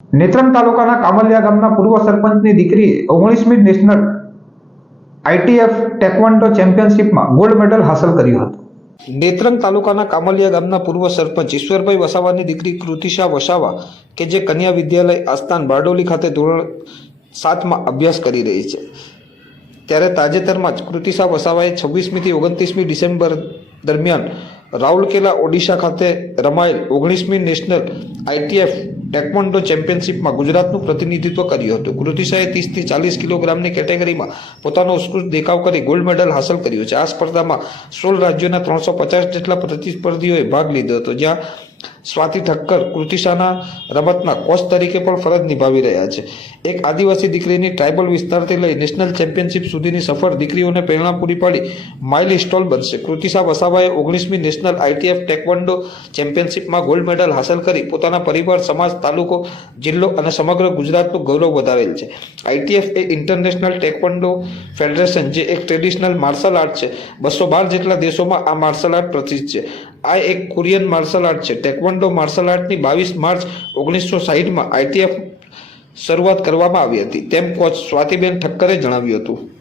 નેત્રંગ તાલુકાના કામલિયા ગામના પૂર્વ સરપંચની દીકરીએ ઓગણીસમી નેશનલ આઈટીએફ ટેકવાન્ડો ચેમ્પિયનશિપમાં ગોલ્ડ મેડલ હાંસલ કર્યું હતું. નેત્રંગ તાલુકાના કામલિયા ગામના પૂર્વ સરપંચ ઈશ્વરભાઈ વસાવાની દીકરી કૃતિશા વસાવા કે જે કન્યા વિદ્યાલય આસ્થાન બારડોલી ખાતે ધોરણ સાતમાં અભ્યાસ કરી રહી છે. ત્યારે તાજેતરમાં જ કૃતિશા વસાવાએ છવ્વીસમીથી ઓગણત્રીસમી ડિસેમ્બર દરમિયાન રાઉરકેલા ઓડિશા ખાતે રમાયેલ ઓગણીસમી નેશનલ આઈટીએફ ટેકવોન્ડો ચેમ્પિયનશિપમાં ગુજરાતનું પ્રતિનિધિત્વ કર્યું હતું. કૃતિશાએ ત્રીસથી ચાલીસ કિલોગ્રામની કેટેગરીમાં પોતાનો ઉત્કૃષ્ટ દેખાવ કરી ગોલ્ડ મેડલ હાંસલ કર્યો છે. આ સ્પર્ધામાં સોળ રાજ્યોના ત્રણસો પચાસ જેટલા પ્રતિસ્પર્ધીઓએ ભાગ લીધો હતો, જ્યાં સ્વાતિ ઠક્કર કૃતિશાના રમતના કોચ તરીકે પણ ફરજ નિભાવી રહ્યા છે. એક આદિવાસી દીકરીની ટ્રાઇબલ વિસ્તારથી લઈ નેશનલ ચેમ્પિયનશિપ સુધીની સફર દીકરીઓને પ્રેરણા પૂરી પાડી માઇલ સ્ટોલ બનશે. કૃતિશા વસાવાએ ઓગણીસમી નેશનલ આઈટીએફ ટેકવન્ડો ચેમ્પિયનશિપમાં ગોલ્ડ મેડલ હાંસલ કરી પોતાના પરિવાર, સમાજ, તાલુકો, જિલ્લો અને સમગ્ર ગુજરાતનું ગૌરવ વધારેલ છે. આઈટીએફ એ ઇન્ટરનેશનલ ટેકવન્ડો ફેડરેશન જે એક ટ્રેડિશનલ માર્શલ આર્ટ છે. બસો બાર જેટલા દેશોમાં આ માર્શલ આર્ટ પ્રસિદ્ધ છે. આ એક કોરિયન માર્શલ આર્ટ છે. ટેકવન્ડો માર્શલ આર્ટની બાવીસ માર્ચ ઓગણીસો સાહીઠમાં આઈટીએફ શરૂઆત કરવામાં આવી હતી. તેમ કોચ સ્વાતિબેન ઠક્કરે જણાવ્યું હતું.